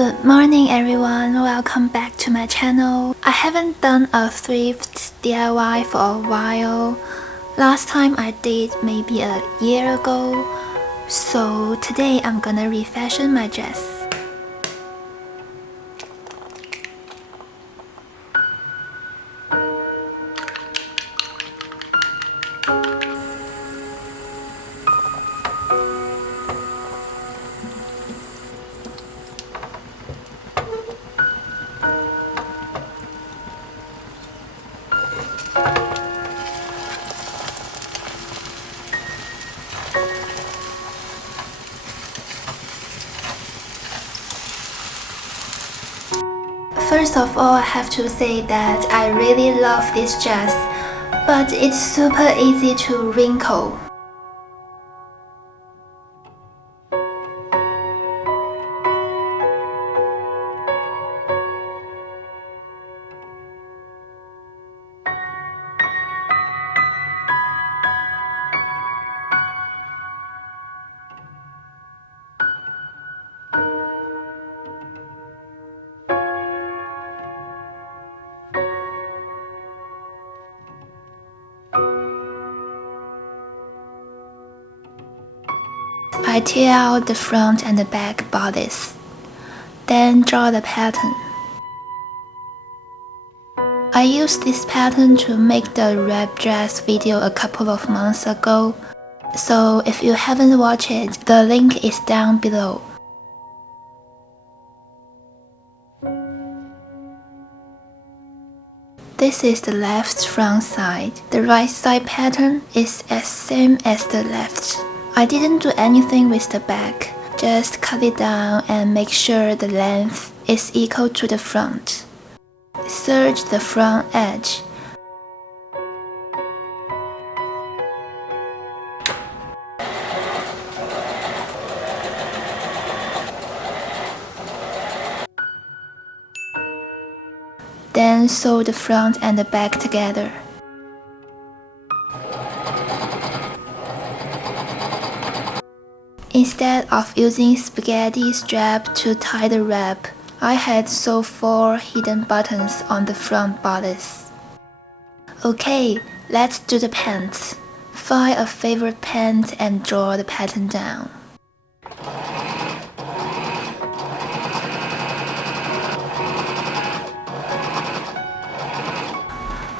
Good morning everyone, welcome back to my channel. I haven't done a thrift DIY for a while. Last time I did maybe a year ago. So today I'm gonna refashion my dress. First of all, I have to say that I really love this dress, but it's super easy to wrinkle. I tear out the front and the back bodice, then draw the pattern. I used this pattern to make the wrap dress video a couple of months ago, so if you haven't watched it, the link is down below. This is the left front side. The right side pattern is as same as the left. I didn't do anything with the back, just cut it down and make sure the length is equal to the front. Serge the front edge. Then sew the front and the back together. Instead of using spaghetti strap to tie the wrap, I had sewed 4 hidden buttons on the front bodice. Okay, let's do the pants. Find a favorite pant and draw the pattern down.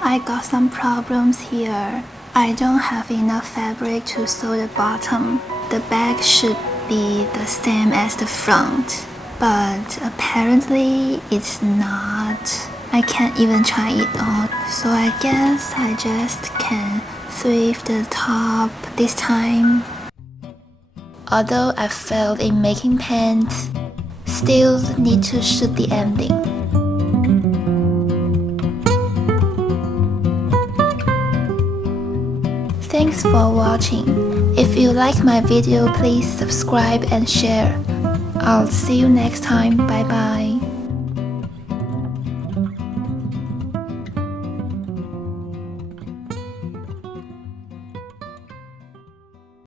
I got some problems here. I don't have enough fabric to sew the bottom. The back should be the same as the front, but apparently it's not. I can't even try it on, so I guess I just can thrift the top this time. Although I failed in making pants, still need to shoot the ending. Thanks for watching. If you like my video, please subscribe and share. I'll see you next time. Bye bye.